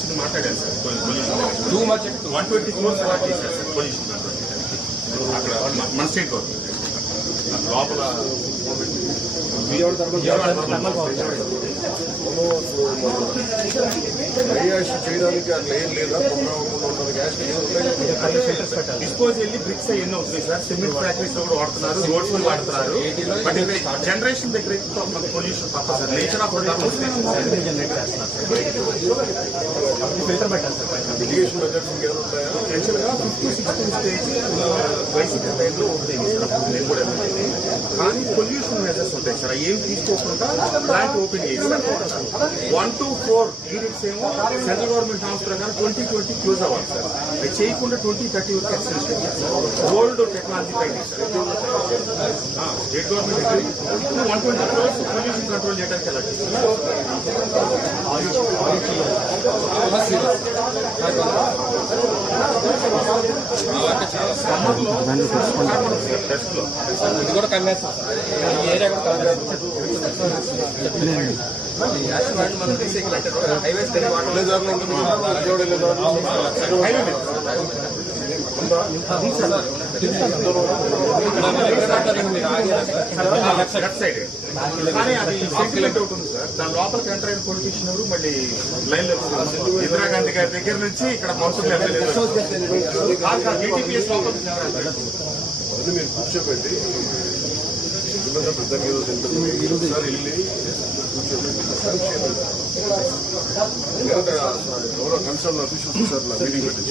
వచ్చింది మాట్లాడారు sir. Pollution 120 crores allot చేశారు సార్ పొల్యూషన్ కంట్రోల్ అక్కడ మన స్టేట్ గవర్నమెంట్ లోపల చేయడానికి అట్లా ఏం లేదా డిస్పోజల్ బ్రిక్స్ ఎన్ని అవుతున్నాయి సార్. సిమెంట్ ఫ్యాక్టరీస్ కూడా వాడుతున్నారు, రోడ్స్ వాడుతున్నారు. బట్ జనరేషన్ దగ్గర పొల్యూషన్ తప్ప సార్. నేచర్ ఆఫ్ ఫిల్టర్ పెట్టాలి సార్. యాక్చువల్గా 5th to 6th stage YCP టైంలో ఉంటాయి నేను కూడా. కానీ పొల్యూషన్ మెజర్స్ ఉంటాయి సార్. ఏం తీసుకోకుండా ప్లాంట్ ఓపెన్ చేస్తారు. 1 to 4 యూనిట్స్ ఏమో సెంట్రల్ గవర్నమెంట్ నామ్స్ ప్రకారం 2020 క్లోజ్ అవ్వాలి సార్. అది చేయకుండా 2030 వరకు ఎక్స్టెన్షన్ చేస్తారు. ఓల్డ్ టెక్నాలజీ పైన sir. State government 120 crores pollution control చేయడానికి ఎలా చేస్తారు. ఇది కూడా కమ్మేస్తాం సార్. ఈ ఏరియా కూడా మనం రీసైకిల్ అంటే హైవేస్ కానీ అది సర్క్యులేట్ అవుతుంది సార్. దాని లోపలికి ఎంటర్ అయిన పొలిటీషియన్ ఎవరు మళ్ళీ లైన్ లో ఇందిరాగాంధీ గారి దగ్గర నుంచి ఇక్కడ మౌన్సిపల్ BTPS లోపలికి మీరు కూర్చోబెట్టి పెద్దగా వెళ్ళి ఎవరో కన్సర్న్ అఫీషియల్స్ సార్ మీటింగ్ పెట్టి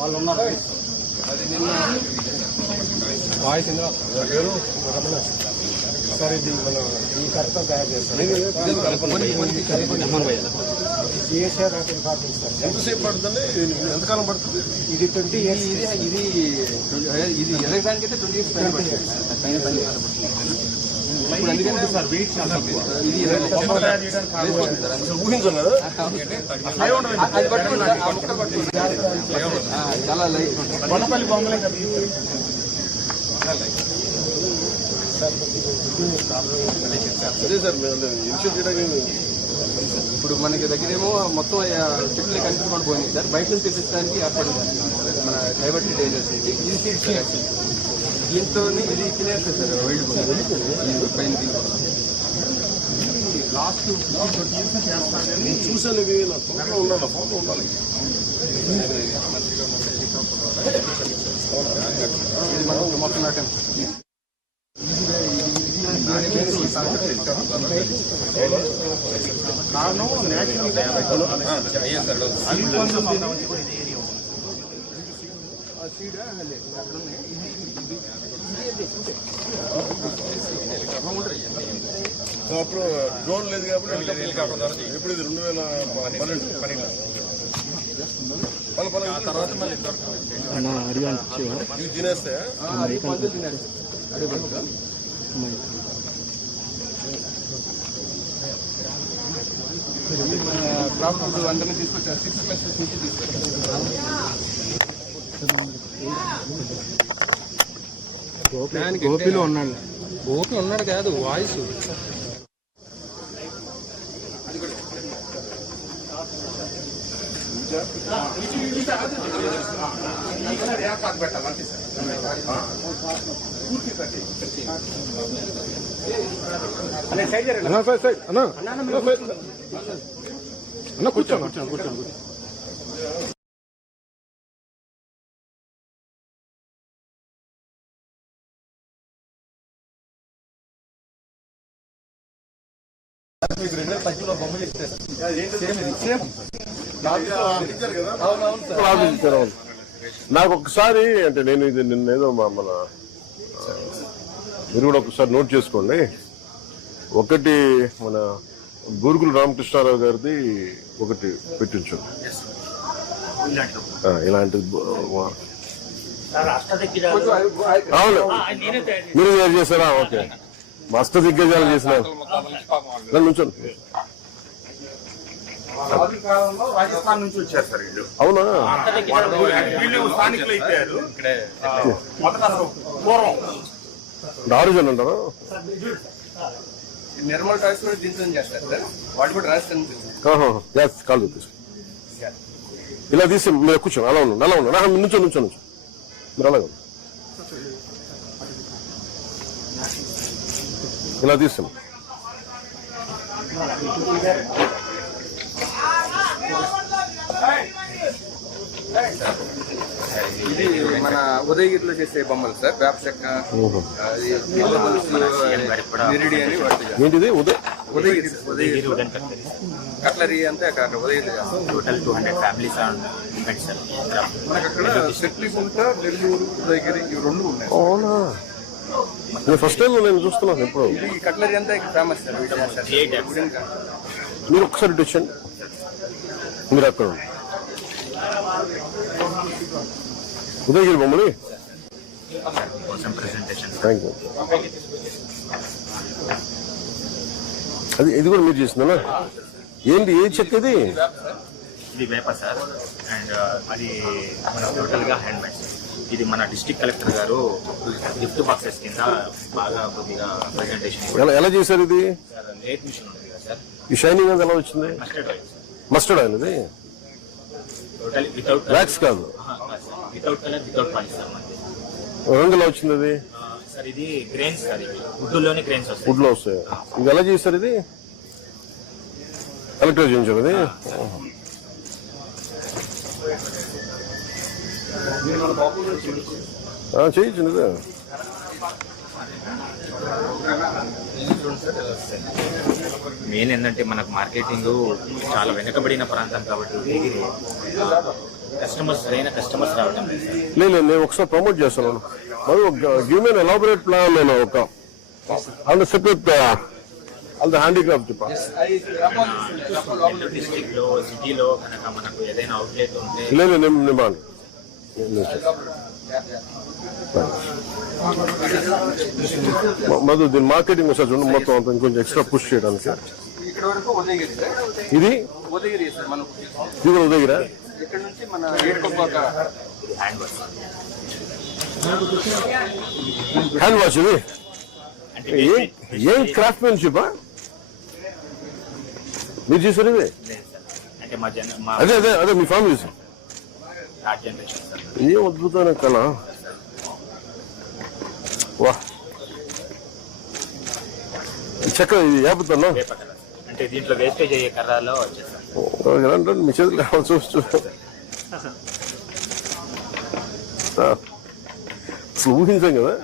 వాళ్ళు ఉన్నారు. వాయిస్ సార్ ఇది మనం ఈ కరెక్ట్గా తయారు చేస్తాం. ఎంతసేపు పడుతుంది, ఎంతకాలం పడుతుంది? ఇది 20 years. ఇది ఎలక్ట్రానిక్ అయితే 20 years పైన పడుతుంది. అందుకని సార్ వెయిట్ ఇది ఊహించాం కదా. అది పట్టుకుంటా చాలా లైట్ వనపల్లి బొమ్మలే కదా. అదే సార్ ఇన్షూర్ చేయడానికి ఇప్పుడు మనకి దగ్గరేమో మొత్తం చెట్లు కనిపించకుండా పోయింది సార్. బయట నుంచి తెప్పించడానికి ఏర్పడింది మన డైవర్టెడ్ ఏరియాస్ దీంతో ఇది తినేస్తుంది సార్. వైల్డ్ పైన లాస్ట్ 20 years చేస్తాను. నేను చూసాను. ఇవి నా ఫోటో ఉండాలి, ఫోటో ఉండాలి. ఇది మనం మొత్తం నాటాం. కారణం నేచురల్ అప్పుడు డ్రోన్ లేదు కాబట్టి ఎప్పుడు ఇది 2012 తర్వాత మళ్ళీ ఇవి తినేస్తాయా? క్రాప్ అందరినీ తీసుకొచ్చారు. 6 clusters నుంచి తీసుకొచ్చారు. గోపిలో ఉన్నాడు. గోపి ఉన్నాడు కాదు, వాయిస్ అన్న కూర్చోండి కూర్చోండి. నాకు ఒకసారి అంటే నేను ఇది నిన్నేదో మన మీరు కూడా ఒకసారి నోట్ చేసుకోండి. ఒకటి మన బూరుగుల రామకృష్ణారావు గారిది ఒకటి పెట్టించండి. ఇలాంటిది అవును మీరు తయారు చేశారా? ఓకే, మస్తు దిగ్గజాలు చేసినారు. నుంచోండి. ఆది కాలంలో రాజస్థాన్ నుంచి వచ్చారు సార్ వీళ్ళు. అవునా? వీళ్ళు స్థానికులు అయిపోయారు. మొదట అసలు పూర్వం ఆరిజిన్ అంటారా? నిర్మల్ టాయ్స్ కూడా దీంతో చేస్తారు సార్, వాటి కూడా రాజస్థాన్. కాల్ ఇలా తీసి మీరు కూర్చోండి, అలా ఉన్నాను అలా ఉన్నాను నుంచో మీరు అలాగే ఇలా తీస్తాం. ఇది మన ఉదయగిరిలో చేసే బొమ్మలు సార్, వేప చెక్క, నిరిడి అని వాడుతుంది. ఏంటిది? ఉదయగిరి కట్లరీ అంతా అక్కడ Udayagiri. Total 200 families invent sir. మనకు అక్కడ శక్తిగుంట, నెల్లూరు, ఉదయగిరి ఇవి రెండు ఉన్నాయి. అవునా? నేను ఫస్ట్ టైం నేను చూస్తున్నాను ఎప్పుడు. ఇది కట్లరీ అంతా ఫేమస్ సార్. మీరు ఒకసారి ఇటు వచ్చండి, మీరు అక్కడ ఉదయగిరి బొమ్మని. కోసం ప్రెజెంటేషన్. Thank you. అది ఇది కూడా మీరు చేసిందా? ఏంటి ఏ చెక్క ఇది? ఇది వేప సార్, అండ్ అది మన టోటల్ గా హ్యాండ్ మేడ్. ఇది మన డిస్ట్రిక్ట్ కలెక్టర్ గారు గిఫ్ట్ బాక్సెస్ కింద బాగా కొద్దిగా ప్రెజెంటేషన్. ఎలా చేశారు ఇది? లేట్ మిషన్ ఉంటుంది కదా సార్, ఈ షైనింగ్ అంతా ఎలా వచ్చింది? Mustard oil. మస్టర్డ్ ఆయిల్ ఇది టోటల్ వితౌట్ వ్యాక్స్ కాదు, without colour without polish sir. మనకి రంగు ఎలా వచ్చింది అది? సార్ ఇది గ్రెయిన్స్ సార్, ఇది వుడ్లోనే గ్రెయిన్స్ వస్తాయి. వుడ్ లో వస్తాయి. ఇది ఎలా చేశారు? ఇది కలెక్టర్ చేయించారు అది. చేయించింది ఇది. మెయిన్ ఏంటంటే మనకు మార్కెటింగ్ చాలా వెనుకబడిన ప్రాంతం కాబట్టి కస్టమర్స్ సరైన కస్టమర్స్ రావడం లేదు సార్. లేదు నేను ఒకసారి ప్రమోట్ చేస్తాను. మరి గివ్ మీ ఎలాబొరేట్ ప్లాన్. నేను ఒక అండ్ సెపరేట్ అది హ్యాండీక్రాఫ్ట్ నెల్లూరు డిస్ట్రిక్ట్ లో సిటీలో కనుక మనకు ఏదైనా అవుట్లెట్ ఉంటే లేదు నిమ్మాను మధు దీని మార్కెటింగ్ ఒకసారి చూడండి, మొత్తం అంతా ఇంకొంచెం ఎక్స్ట్రా పుష్ చేయడానికి. ఇక్కడ వరకు ఉదయగిరి సార్. ఇది ఉదయగిరి సార్ మనం. ఇది కూడా ఉదయగిరా? ఇక్కడ నుంచి మన ఏడుకొంపాక హ్యాండ్ వాష్ హ్యాండ్ వాష్. ఇది అంటే ఏం క్రాఫ్ట్మెన్షిప్ మీరు చేశారు ఇది? లేదు సార్, అంటే మా అదే అదే అదే మీ ఫ్యామిలీ థర్డ్ జనరేషన్ సార్. ఏం అద్భుతమైన కళ. వా చెక్క ఇది ఏపుతాను. వేప కలర్ అంటే దీంట్లో వేస్టేజ్ అయ్యే కర్రలో వచ్చేసారు. మీ చేతులు కావాలి చూస్తూ అసలు ఊహించాం కదా.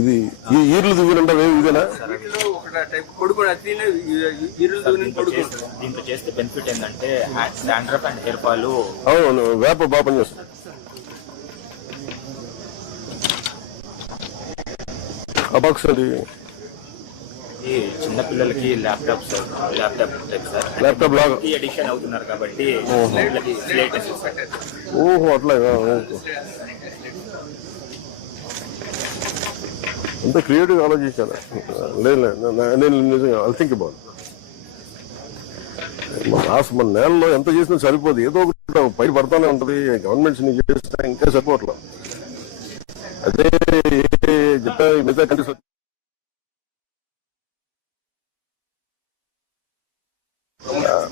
ఇది ఈ ఈర్లు దువ్వినంటే ఇదేనా? దీంతో చేస్తే బెనిఫిట్ ఏంటంటే డాండ్రఫ్ అండ్ హెయిర్ ఫాల్. అవును వేప బాగా పనిచేస్తుంది. ఆ బాక్స్ అది ఈ చిన్న పిల్లలకి laptop sir, laptop sir, laptop లాగా ఎడిషన్ అవుతున్నారు కాబట్టి ఓహో అట్లాగా. అంత క్రియేటివ్ ఆలోచించాను. లేదు నేను నిజంగా ఐ థింక్ అబౌట్ మన నేలలో ఎంత చేసినా సరిపోదు, ఏదో ఒకటి పైన పడతానే ఉంటది. గవర్నమెంట్స్ ని చేస్తే ఇంకా సరిపోవట్లేదు. అదే చెప్పా మిగతా కంట్రీస్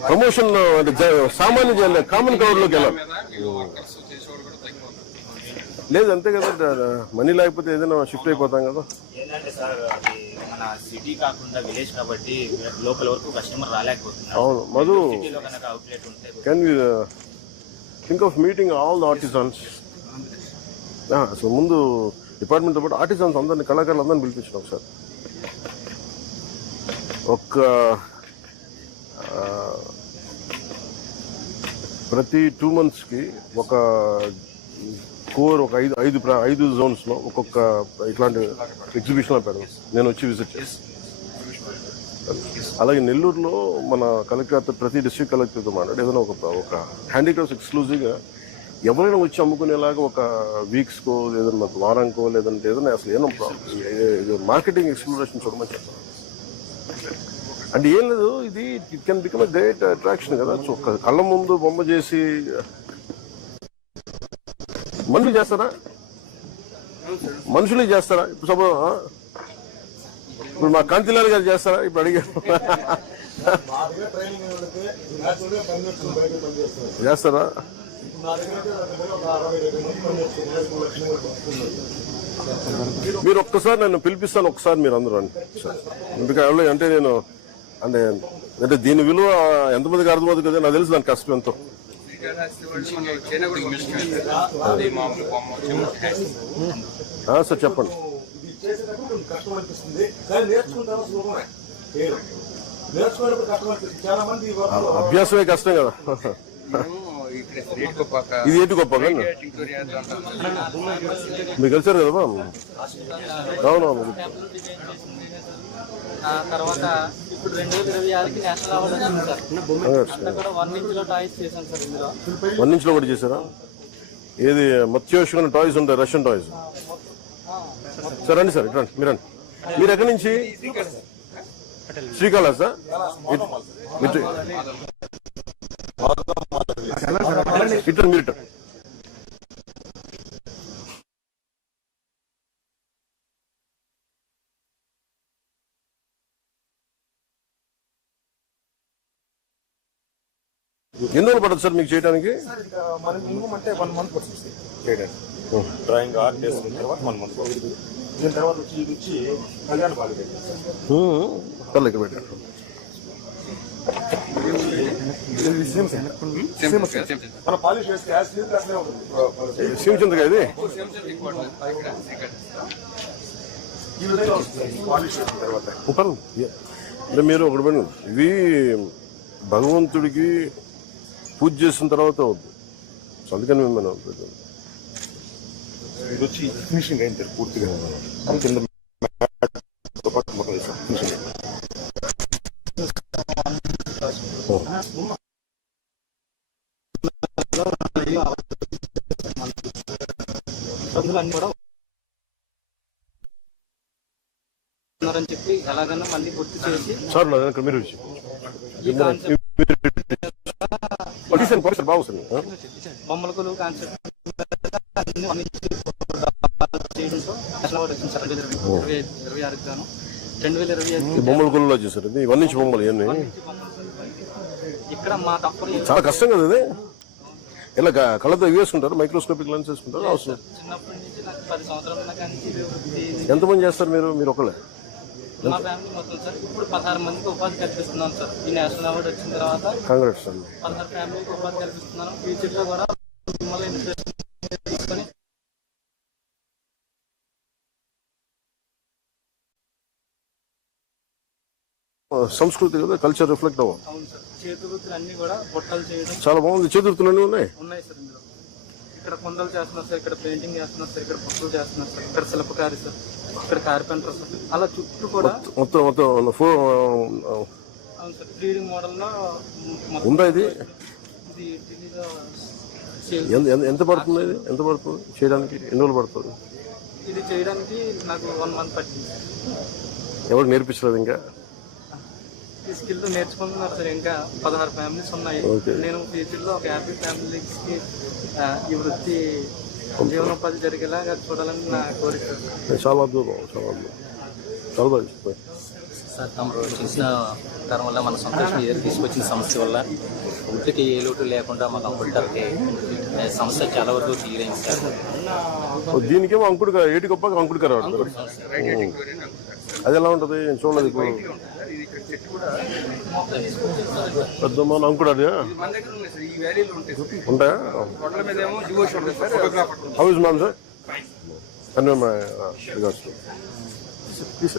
ప్రమోషన్ అంటే సామాన్య కామన్ క్రౌడ్ లోకి వెళ్ళాలి. లేదు అంతే కదా, మనీ లేకపోతే ఏదైనా షిఫ్ట్ అయిపోతాం కదా. ఏంటంటే సార్ అది మన సిటీ కాకుండా విలేజ్ కాబట్టి లోకల్ వరకు కస్టమర్ రాలేకపోతున్నారు. అవును మధు, సిటీలో కనుక అవుట్లెట్ ఉంటే can you think of meeting all the artisans? అసలు ముందు డిపార్ట్మెంట్తో పాటు ఆర్టిజన్స్ అందరినీ, కళాకారులు అందరినీ పిలిపించినాం సార్. ఒక్క ప్రతి 2 monthsకి ఒక కోర్ ఒక 5 zones లో ఒక్కొక్క ఇట్లాంటి ఎగ్జిబిషన్ పెడదాం. నేను వచ్చి విజిట్ చేస్తాను. అలాగే నెల్లూరులో మన కలెక్టర్ ప్రతి డిస్ట్రిక్ట్ కలెక్టర్తో మాట్లాడి ఏదైనా ఒక హ్యాండీక్రాఫ్ట్స్ ఎక్స్క్లూజివ్గా ఎవరైనా వచ్చి అమ్ముకునేలాగా ఒక వీక్స్కో లేదన్నా వారానికో లేదంటే ఏదైనా అసలు ఏదో మార్కెటింగ్ ఎక్స్ప్లోరేషన్ చూడమని చెప్తాను. అంటే ఏం లేదు, ఇది it can become great attraction కదా. కళ్ళ ముందు బొమ్మ చేసి మనుషులు చేస్తారా? మనుషులు చేస్తారా? ఇప్పుడు మా కాంతిలాల్ గారు చేస్తారా? ఇప్పుడు అడిగారు చేస్తారా? మీరు ఒక్కసారి నన్ను పిలిపిస్తాను, ఒకసారి మీరు అందరూ ఎందుకంటే అంటే నేను అంటే దీని విలువ ఎంతమందికి అర్థమవుతుంది కదా, నాకు తెలుసు దాని కష్టం ఎంతో. సార్ చెప్పండి. అభ్యాసమే కష్టం కదా. ఇది ఏంటి గొప్ప మీకు కలిసారు కదా బా? అవునవును. తర్వాత ఇప్పుడు 2026కి నేషనల్ అవార్డు వచ్చింది సార్. కూడా 1 ఇంచ్ లో టాయ్స్ చేశాను సార్. ఇందులో 1 ఇంచ్ లో కూడా చేశారా? ఏది మత్స్యోషమైన టాయ్స్ ఉంటాయి, రష్యన్ టాయ్స్. సార్ రండి సార్, ఇట్లా మీరు రండి. మీరు ఎక్కడి నుంచి? శ్రీకాళహస్తి సార్. ఇట్లా మీరు ఇట్లా ఎన్ని రోజులు పడుతుంది సార్ మీకు చేయడానికి? అంటే 1 month పడుతుంది చేయడానికి. డ్రాయింగ్ ఆర్ట్ చేసుకున్న తర్వాత 1 month పడుతుంది. దీని తర్వాత వచ్చి కళ్యాణ బాగా పెట్టారు ఇక్కడ పెట్టారు. మన పాలిష్ వేస్తే శివచంద్ర ఇది ఈ విధంగా వస్తుంది పాలిష్ వేసిన తర్వాత. అంటే మీరు ఒకటి పని, ఇవి భగవంతుడికి పూజ చేసిన తర్వాత అవుతుంది. అందుకని మేము ఇది వచ్చి ఫినిషింగ్ అయింది పూర్తిగా. కింద మొత్తం ఫినిషింగ్ అన్ని కూడా ఉన్నారని చెప్పి ఎలాగైనా మళ్ళీ గుర్తు చేసి సార్ మీరు బొమ్మల కొలువు కాన్సెప్ట్ చేయడంతో నేషనల్ అవార్డు వచ్చింది సార్ 2026 గాను. 2025 బొమ్మల కొలువులో చేశారు. ఇది 1 ఇంచ్ బొమ్మలు ఇవన్నీ ఇక్కడ మా తప్పని చాలా కష్టం కదా. ఇది ఇలా కళ్ళతో వేసుకుంటారు, మైక్రోస్కోపిక్ లెన్స్ వేసుకుంటారు. అవసరం చిన్నప్పటి నుంచి నాకు 10 సంవత్సరాల కానీ ఎంతమంది చేస్తారు మీరు ఒకళ్ళే? మా ఫ్యామిలీ మొత్తం సార్. ఇప్పుడు 16 మందికి ఉపాధి కల్పిస్తున్నాను సార్. ఈ నేషనల్ అవార్డు వచ్చిన తర్వాత కాంగ్రెస్ అండి 16 ఫ్యామిలీకి ఉపాధి కల్పిస్తున్నాను. ఫ్యూచర్ లో కూడా మిమ్మల్ని ఇంట్రెస్ట్ తీసుకొని సంస్కృతి కదా, కల్చర్ రిఫ్లెక్ట్ అవ్వాలి. అవును సార్. చేతివృత్తులు అన్ని కూడా బొట్టలు చేయడం చాలా బాగుంది. చేతివృత్తులు అన్నీ ఉన్నాయి సార్. ఇందులో ఇక్కడ కొండలు చేస్తున్నారు సార్, ఇక్కడ పెయింటింగ్ చేస్తున్నారు సార్, ఇక్కడ బొట్టలు చేస్తున్నారు సార్, ఇక్కడ శిల్పకారి సార్, ఇక్కడ కార్పెంటర్ సార్. అలా చుట్టూ కూడా మొత్తం అవును సార్. 3D మోడల్ లో ఉందా ఇది? ఇది ఎంత పడుతుంది? ఇది ఎంత పడుతుంది చేయడానికి? ఎన్ని రోజులు పడుతుంది? ఇది చేయడానికి నాకు 1 month పట్టింది. ఎవరు నేర్పించలేదు ఇంకా? ఈ స్కిల్ నేర్చుకుంటున్నారు సార్. ఇంకా 16 ఫ్యామిలీస్ ఉన్నాయి. నేను ఫ్యూచర్ లో ఒక 50 ఫ్యామిలీస్ కి ఈ వృత్తి జీవనోపాధి జరిగేలాగా చూడాలని నా కోరిక. చాలా అద్భుతం, చాలా అద్భుతం, చాలా బాగా సార్. తమరు చేసిన తరం వల్ల మన సంతోషం ఏదో తీసుకొచ్చిన సమస్య వల్ల వృత్తికి ఏ లోటు లేకుండా మా కంప్యూటర్కి సమస్య చాలా వరకు క్లియర్ అయింది సార్. దీనికేమో అంకుడు ఏటి గొప్ప అంకుడు కర వాడతారు. అది ఎలా ఉంటుంది చూడలేదు ఇప్పుడు. పెద్ద మన అంకుడు అది ఉంటాయా? How is ma'am sir? And my regards to. Please.